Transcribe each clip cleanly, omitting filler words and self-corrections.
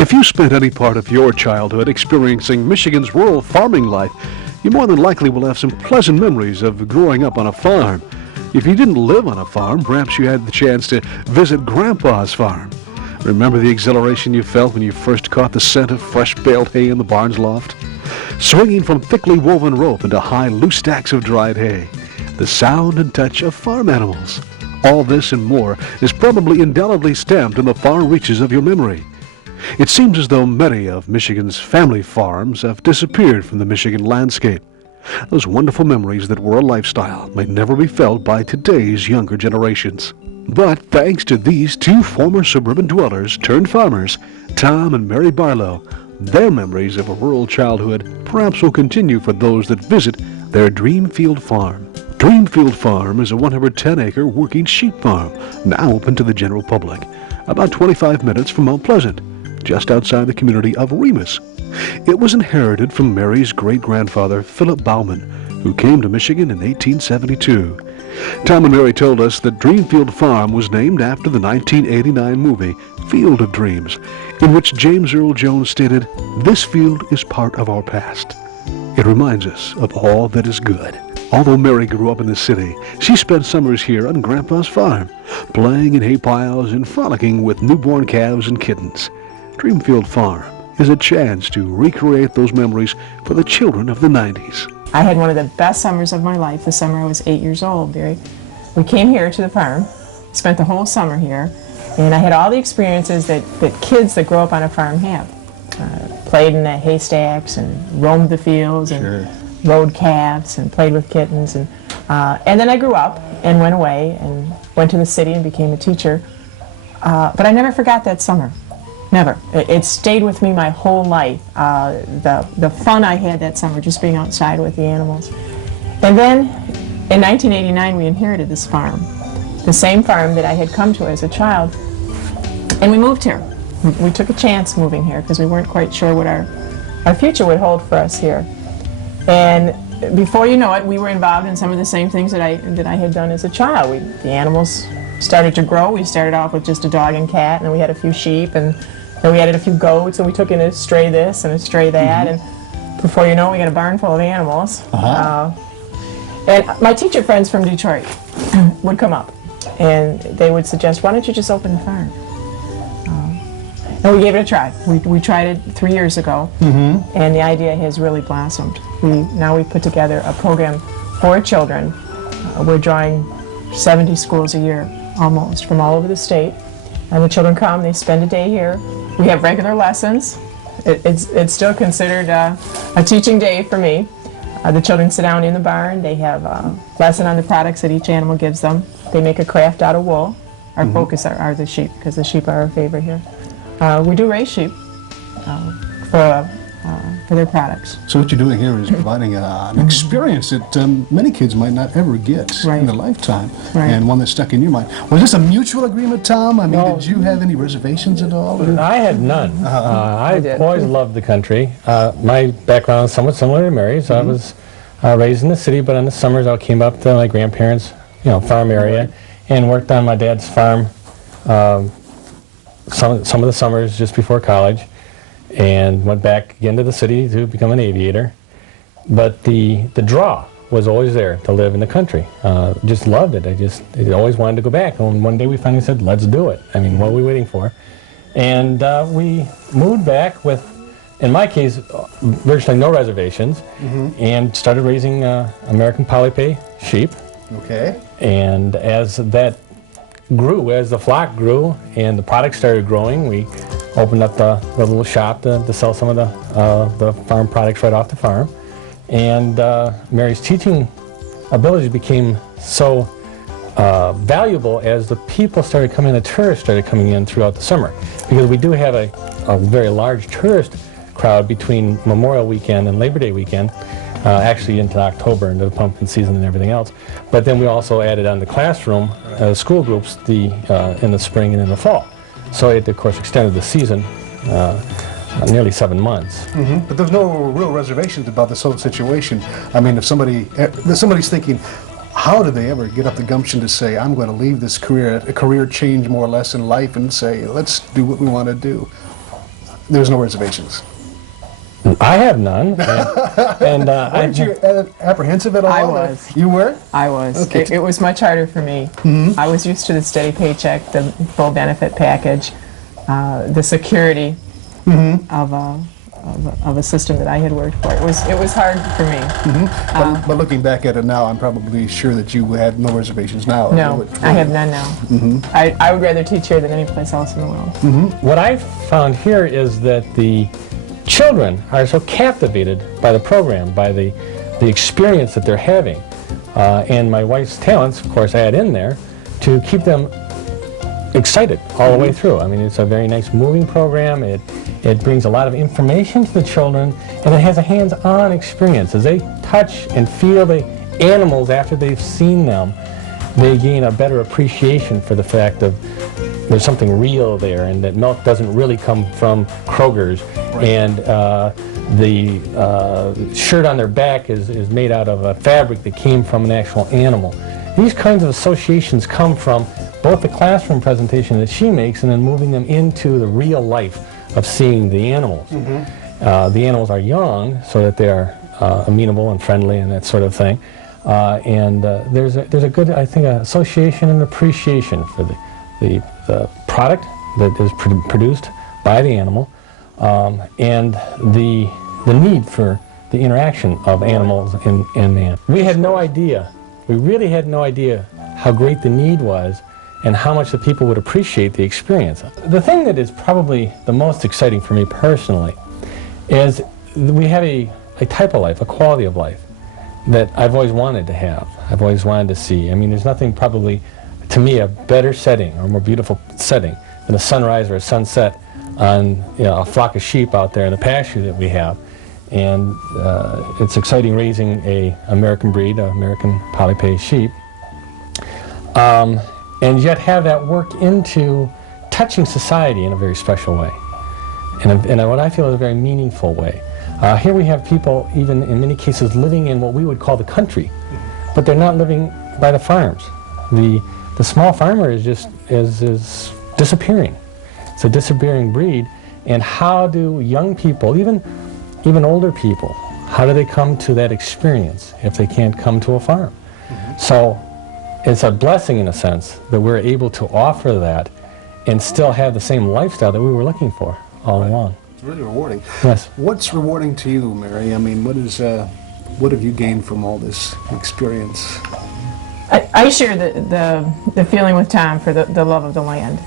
If you spent any part of your childhood experiencing Michigan's rural farming life, you more than likely will have some pleasant memories of growing up on a farm. If you didn't live on a farm, perhaps you had the chance to visit Grandpa's farm. Remember the exhilaration you felt when you first caught the scent of fresh baled hay in the barn's loft? Swinging from thickly woven rope into high, loose stacks of dried hay. The sound and touch of farm animals. All this and more is probably indelibly stamped in the far reaches of your memory. It seems as though many of Michigan's family farms have disappeared from the Michigan landscape. Those wonderful memories that were a lifestyle may never be felt by today's younger generations. But thanks to these two former suburban dwellers turned farmers, Tom and Mary Barlow, their memories of a rural childhood perhaps will continue for those that visit their Dream Field Farm. Dream Field Farm is a 110-acre working sheep farm, now open to the general public, about 25 minutes from Mount Pleasant, just outside the community of Remus. It was inherited from Mary's great-grandfather, Philip Bauman, who came to Michigan in 1872. Tom and Mary told us that Dreamfield Farm was named after the 1989 movie Field of Dreams, in which James Earl Jones stated, "This field is part of our past. It reminds us of all that is good." Although Mary grew up in the city, she spent summers here on Grandpa's farm, playing in hay piles and frolicking with newborn calves and kittens. Dreamfield Farm is a chance to recreate those memories for the children of the 90s. I had one of the best summers of my life, the summer I was 8 years old. We came here to the farm, spent the whole summer here, and I had all the experiences that kids that grow up on a farm have. Played in the haystacks and roamed the fields and rode calves and played with kittens. And then I grew up and went away and went to the city and became a teacher. But I never forgot that summer. Never. It stayed with me my whole life. The fun I had that summer just being outside with the animals. And then in 1989 we inherited this farm, the same farm that I had come to as a child, and we moved here. We took a chance moving here because we weren't quite sure what our future would hold for us here. And before you know it, we were involved in some of the same things that I had done as a child. The animals started to grow. We started off with just a dog and cat, and then we had a few sheep, and then we added a few goats, and we took in a stray this and a stray that, and before you know it, we got a barn full of animals. And my teacher friends from Detroit would come up, and they would suggest, why don't you just open the farm? And we gave it a try. We tried it 3 years ago, and the idea has really blossomed. Now we've put together a program for children. We're drawing 70 schools a year, almost, from all over the state. And the children come, they spend a day here. We have regular lessons. It's still considered a teaching day for me. The children sit down in the barn. They have a lesson on the products that each animal gives them. They make a craft out of wool. Our focus are the sheep, because the sheep are our favorite here. We do raise sheep for their products. So what you're doing here is providing an experience that many kids might not ever get in their lifetime, and one that's stuck in your mind. Was this a mutual agreement, Tom? I mean, did you have any reservations at all? Or? I had none. I always loved the country. My background is somewhat similar to Mary's. I was raised in the city, but in the summers I came up to my grandparents' farm area and worked on my dad's farm some of the summers just before college, and went back again to the city to become an aviator. But the draw was always there to live in the country. Just loved it. I always wanted to go back. And one day we finally said, let's do it. I mean, what are we waiting for? And we moved back with, in my case, virtually no reservations, and started raising American polypay sheep. Okay. And as that grew, as the flock grew and the products started growing, we opened up the little shop to sell some of the farm products right off the farm. And Mary's teaching abilities became so valuable as the people started coming, the tourists started coming in throughout the summer. Because we do have a very large tourist crowd between Memorial Weekend and Labor Day weekend, actually into October, into the pumpkin season and everything else. But then we also added on the classroom, school groups in the spring and in the fall. So it, of course, extended the season nearly 7 months. But there's no real reservations about this whole situation. I mean, if somebody's thinking, how did they ever get up the gumption to say, I'm going to leave this career, a career change more or less in life, and say, let's do what we want to do? There's no reservations. I have none. Weren't you apprehensive at all? I was. You were? I was. Okay. It was much harder for me. I was used to the steady paycheck, the full benefit package, the security of a system that I had worked for. It was hard for me. But looking back at it now, I'm probably sure that you had no reservations now. No, I have none now. I would rather teach here than any place else in the world. What I've found here is that the children are so captivated by the program, by the experience that they're having. And my wife's talents, of course, add in there to keep them excited all the way through. I mean, it's a very nice moving program. It brings a lot of information to the children, and it has a hands-on experience. As they touch and feel the animals after they've seen them, they gain a better appreciation for the fact of there's something real there, and that milk doesn't really come from Kroger's, and the shirt on their back is made out of a fabric that came from an actual animal. These kinds of associations come from both the classroom presentation that she makes and then moving them into the real life of seeing the animals. The animals are young, so that they are amenable and friendly and that sort of thing. There's a good, I think, association and appreciation for the product that is produced by the animal, and the need for the interaction of animals and man. We had no idea, we really had no idea how great the need was and how much the people would appreciate the experience. The thing that is probably the most exciting for me personally is we have a type of life, a quality of life that I've always wanted to have, I've always wanted to see. I mean, there's nothing probably, to me, a better setting or more beautiful setting than a sunrise or a sunset on a flock of sheep out there in the pasture that we have. And it's exciting raising a American breed, American Polypay sheep, and yet have that work into touching society in a very special way, in what I feel is a very meaningful way. Here we have people, even in many cases, living in what we would call the country, but they're not living by the farms. The small farmer is disappearing. It's a disappearing breed. And how do young people, even older people, how do they come to that experience if they can't come to a farm? So it's a blessing in a sense that we're able to offer that and still have the same lifestyle that we were looking for all along. It's really rewarding. Yes. What's rewarding to you, Mary? I mean, what have you gained from all this experience? I share the feeling with Tom for the love of the land.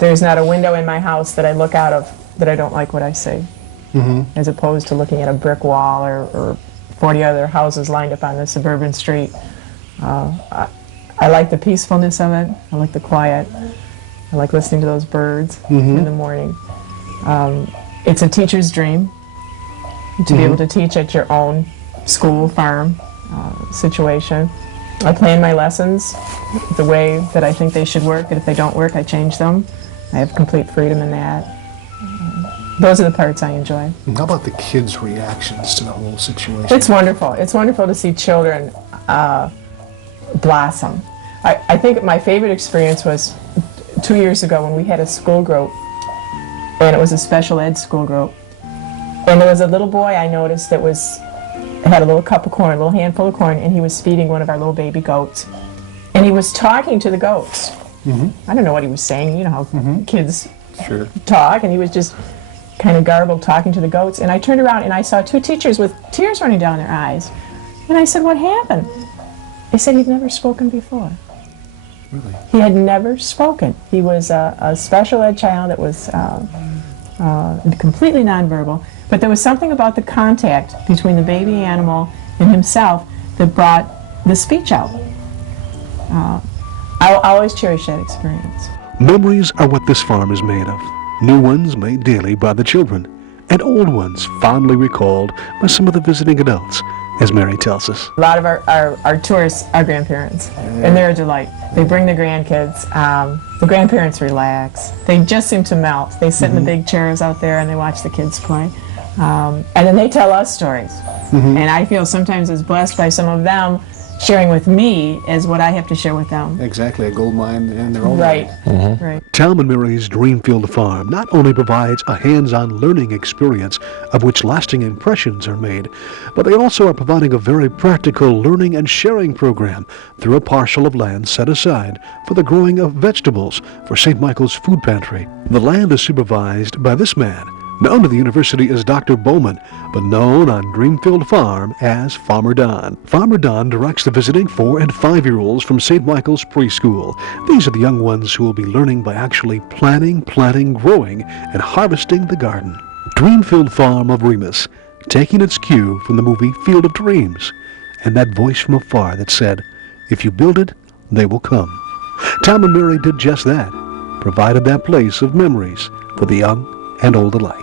There's not a window in my house that I look out of that I don't like what I see, as opposed to looking at a brick wall or 40 other houses lined up on the suburban street. I like the peacefulness of it. I like the quiet. I like listening to those birds in the morning. It's a teacher's dream to be able to teach at your own school, farm situation. I plan my lessons the way that I think they should work, and if they don't work, I change them. I have complete freedom in that. Those are the parts I enjoy. And how about the kids' reactions to the whole situation? It's wonderful. It's wonderful to see children blossom. I think my favorite experience was 2 years ago when we had a school group, and it was a special ed school group. And there was a little boy I noticed that had a little cup of corn, a little handful of corn, and he was feeding one of our little baby goats. And he was talking to the goats. I don't know what he was saying. You know how kids talk, and he was just kind of garbled talking to the goats. And I turned around and I saw two teachers with tears running down their eyes. And I said, "What happened?" They said he'd never spoken before. Really? He had never spoken. He was a special ed child that was completely nonverbal, but there was something about the contact between the baby animal and himself that brought the speech out. I'll always cherish that experience. Memories are what this farm is made of. New ones made daily by the children, and old ones fondly recalled by some of the visiting adults, as Mary tells us. A lot of our tourists are grandparents, and they're a delight. They bring the grandkids. The grandparents relax. They just seem to melt. They sit in the big chairs out there and they watch the kids play. And then they tell us stories. And I feel sometimes as blessed by some of them sharing with me is what I have to share with them. Exactly, a gold mine in their own Right, way. right. Tom and Mary's Dream Field Farm not only provides a hands-on learning experience of which lasting impressions are made, but they also are providing a very practical learning and sharing program through a parcel of land set aside for the growing of vegetables for St. Michael's Food Pantry. The land is supervised by this man, known to the university as Dr. Bowman, but known on Dreamfield Farm as Farmer Don. Farmer Don directs the visiting 4- and 5-year-olds from St. Michael's Preschool. These are the young ones who will be learning by actually planting, growing, and harvesting the garden. Dreamfield Farm of Remus, taking its cue from the movie Field of Dreams, and that voice from afar that said, "If you build it, they will come." Tom and Mary did just that, provided that place of memories for the young and old alike.